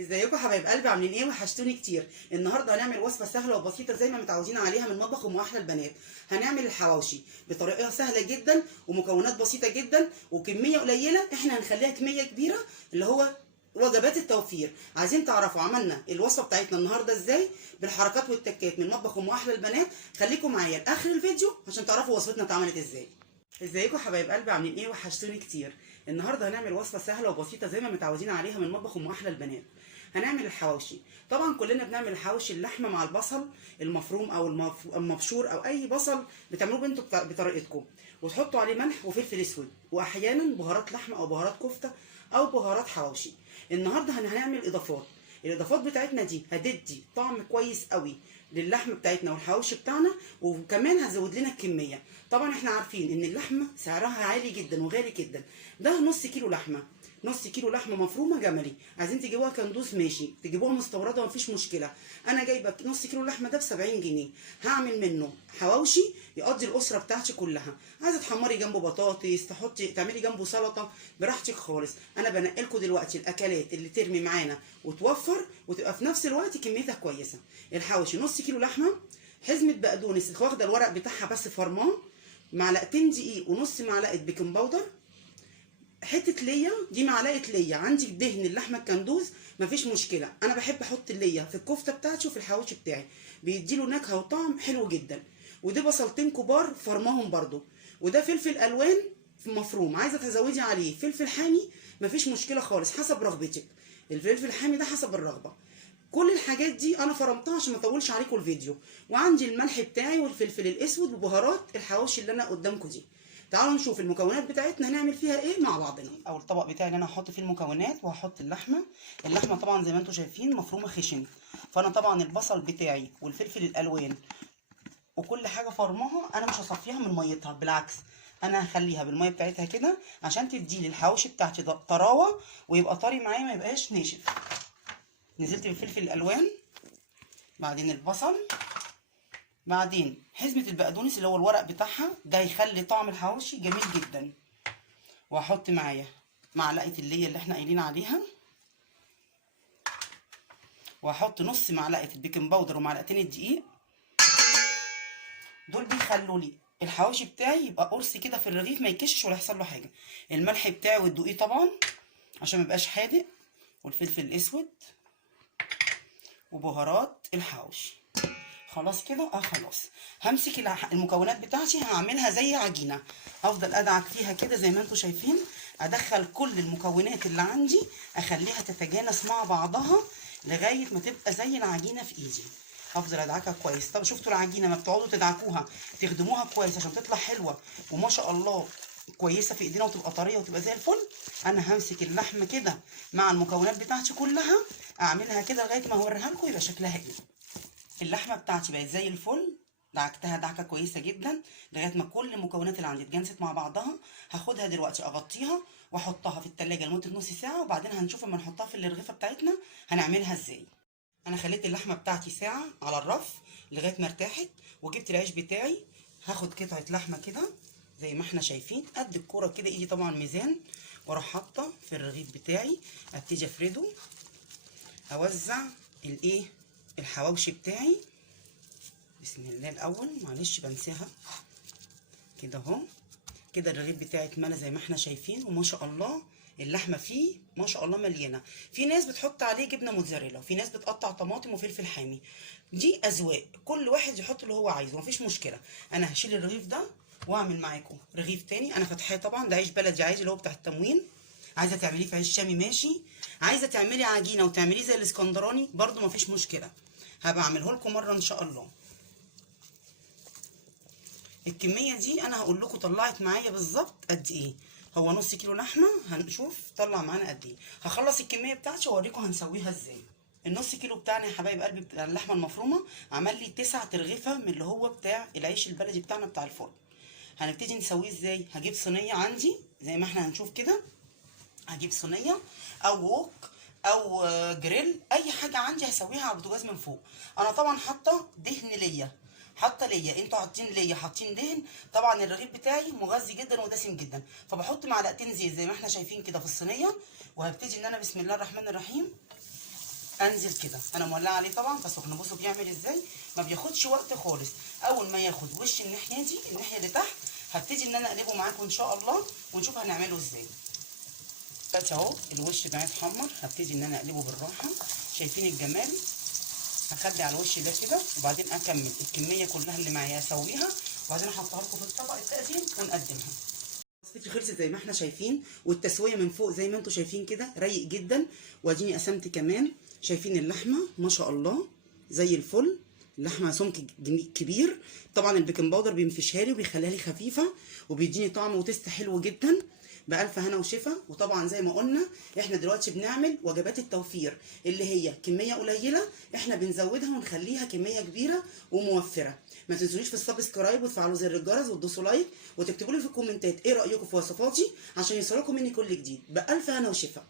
ازيكم حبايب قلبي؟ عاملين ايه؟ وحشتوني كتير. النهارده هنعمل وصفه سهله وبسيطه زي ما متعودين عليها من مطبخ ام احلى البنات. هنعمل الحواوشي بطريقه سهله جدا ومكونات بسيطه جدا وكميه قليله، احنا هنخليها كميه كبيره اللي هو وجبات التوفير. عايزين تعرفوا عملنا الوصفه بتاعتنا النهارده ازاي بالحركات والتكات من مطبخ ام احلى البنات؟ خليكم معايا لاخر الفيديو عشان تعرفوا وصفتنا اتعملت ازاي. ازيكم حبايب قلبي؟ عاملين ايه؟ وحشتوني كتير. النهارده هنعمل وصفه سهله وبسيطه زي ما متعودين عليها من مطبخ ام احلى البنات. هنعمل الحواوشي. طبعا كلنا بنعمل الحواوشي اللحمه مع البصل المفروم او المبشور او اي بصل بتعملوه انتوا بطريقتكم، وتحطوا عليه ملح وفلفل اسود واحيانا بهارات لحمه او بهارات كفته او بهارات حواوشي. النهارده هنعمل اضافات. الاضافات بتاعتنا دي هتدي طعم كويس قوي للحمه بتاعتنا والحواوشي بتاعنا، وكمان هتزود لنا الكميه. طبعا احنا عارفين ان اللحمه سعرها عالي جدا وغالي جدا. ده نص كيلو لحمه، نص كيلو لحمه مفرومه جملي. عايزين تجيبوها كندوز ماشي، تجيبوها مستورده مفيش مشكله. انا جايبه نص كيلو لحمه ده ب 70 جنيه. هعمل منه حواوشي يقضي الاسره بتاعتي كلها. عايزه تحمري جنبه بطاطس، تحطي تعملي جنبه سلطه، براحتك خالص. انا بنقي لكم دلوقتي الاكلات اللي ترمي معانا وتوفر وتبقى في نفس الوقت كميتها كويسه. الحواوشي نص كيلو لحمه، حزمه بقدونس واخده الورق بتاعها بس فرمان، معلقتين دقيق ونص معلقه بيكنج باودر، حته ليا، دي معلقه ليا. عندي دهن اللحمه الكندوز مفيش مشكله، انا بحب احط الليا في الكفته بتاعتي وفي الحواوشي بتاعي، بيديله نكهه وطعم حلو جدا. ودي بصلتين كبار فرماهم برضو، وده فلفل الوان مفروم. عايزه تزودي عليه فلفل حامي مفيش مشكله خالص حسب رغبتك، الفلفل الحامي ده حسب الرغبه. كل الحاجات دي انا فرمتها عشان ما اطولش عليكم الفيديو. وعندي الملح بتاعي والفلفل الاسود وبهارات الحواوشي اللي انا قدامكم دي. تعالوا نشوف المكونات بتاعتنا هنعمل فيها ايه مع بعضنا. او الطبق بتاعي اللي انا هحط فيه المكونات، وهحط اللحمه طبعا زي ما انتم شايفين مفرومه خشن. فانا طبعا البصل بتاعي والفلفل الالوان وكل حاجه فرماها، انا مش هصفيها من ميتها، بالعكس انا هخليها بالميه بتاعتها كده عشان تدي لي الحواوشي بتاعتي طراوه ويبقى طري معايا ما يبقاش ناشف. نزلت بالفلفل الالوان، بعدين البصل، بعدين حزمه البقدونس اللي هو الورق بتاعها، ده هيخلي طعم الحواوشي جميل جدا. وهحط معايا معلقه اللي اللي احنا قايلين عليها، وهحط نص معلقه البيكنج باودر ومعلقتين الدقيق. دول بيخلوا لي الحواوشي بتاعي يبقى قرص كده في الرغيف، ما يكشش ولا يحصل له حاجه. الملح بتاعي والدقيق طبعا عشان ما يبقاش حادق، والفلفل الاسود وبهارات الحواوشي. خلاص كده خلاص. همسك المكونات بتاعتي هعملها زي عجينه، هفضل ادعك فيها كده زي ما انتم شايفين، ادخل كل المكونات اللي عندي اخليها تتجانس مع بعضها لغايه ما تبقى زي العجينه في ايدي. هفضل ادعكها كويس. طب شفتوا العجينه ما بتقعدوا تدعكوها تخدموها كويس عشان تطلع حلوه وما شاء الله كويسه في ايدينا وتبقى طريه وتبقى زي الفل. انا همسك اللحمه كده مع المكونات بتاعتي كلها، اعملها كده لغايه ما اوريها لكم يبقى شكلها ايه. اللحمه بتاعتي بقت زي الفل، دعكتها دعكه كويسه جدا لغايه ما كل المكونات اللي عندي اتجانست مع بعضها. هاخدها دلوقتي اغطيها واحطها في التلاجة لمده نص ساعه، وبعدين هنشوف اما نحطها في الرغيفه بتاعتنا هنعملها ازاي. انا خليت اللحمه بتاعتي ساعه على الرف لغايه ما ارتاحت، وجبت العيش بتاعي. هاخد قطعه لحمه كده زي ما احنا شايفين قد الكوره كده، ايدي طبعا ميزان، واروح حاطه في الرغيف بتاعي، ابتدي افرده، اوزع الحواوشي بتاعي. بسم الله الاول، معلش بنساها كده اهو. كده الرغيف بتاعي اتملى زي ما احنا شايفين، وما شاء الله اللحمه فيه ما شاء الله مليانه. في ناس بتحط عليه جبنه موتزاريلا، وفي ناس بتقطع طماطم وفلفل حامي، دي اذواق، كل واحد يحط اللي هو عايزه مفيش مشكله. انا هشيل الرغيف ده واعمل معاكم رغيف تاني. انا فاتحاه طبعا، ده عيش بلدي عادي اللي هو بتاع التموين. عايزه تعمليه في عيش شامي ماشي، عايزه تعملي عجينه وتعمليه زي الاسكندراني برده مفيش مشكله. هبقى اعمله لكم مره ان شاء الله. الكميه دي انا هقول لكم طلعت معايا بالظبط قد ايه. هو نص كيلو لحمه، هنشوف طلع معانا قد ايه. هخلص الكميه بتاعتي واوريكم هنسويها ازاي. النص كيلو بتاعنا يا حبايب قلبي بتاع اللحمه المفرومه عمل لي 9 ترغيفه من اللي هو بتاع العيش البلدي بتاعنا بتاع الفرن. هنبتدي نسويه ازاي. هجيب صينيه عندي زي ما احنا هنشوف كده، هجيب صينيه او ووك او جريل، اي حاجه عندي هسويها على البوتاجاز من فوق. انا طبعا حاطه دهن ليا، حاطه ليا، انتوا حاطين ليا حاطين دهن. طبعا الرغيف بتاعي مغذي جدا ودسم جدا، فبحط معلقتين زيت زي ما احنا شايفين كده في الصينيه. وهبتدي ان انا بسم الله الرحمن الرحيم انزل كده. انا مولعه عليه طبعا فسخن. بصوا بيعمل ازاي، ما بياخدش وقت خالص. اول ما ياخد وش الناحيه دي، الناحيه اللي تحت، هبتدي ان انا اقلبه معاكم ان شاء الله ونشوف هنعمله ازاي. دلوقتي اهو الوش بقى اتحمر، هبتدي ان انا اقلبه بالراحه. شايفين الجمال؟ هخلي على الوش ده كده وبعدين اكمل الكميه كلها اللي معايا اسويها وبعدين احطها لكم في الطبق التقديم ونقدمها. وصفتي خلصت زي ما احنا شايفين، والتسويه من فوق زي ما انتم شايفين كده رايق جدا. واديني قسمت كمان، شايفين اللحمه ما شاء الله زي الفل، اللحمه سمك كبير. طبعا البيكنج باودر بينفشها لي وبيخليها لي خفيفه وبيديني طعم وتست حلو جدا. بألف هنا وشفا. وطبعا زي ما قلنا احنا دلوقتي بنعمل وجبات التوفير اللي هي كميه قليله احنا بنزودها ونخليها كميه كبيره وموفره. ما تنسونيش في السبسكرايب وتفعلوا زر الجرس وتدوسوا لايك وتكتبوا لي في الكومنتات ايه رايكم في وصفاتي عشان يوصلكم مني كل جديد. بألف هنا وشفا.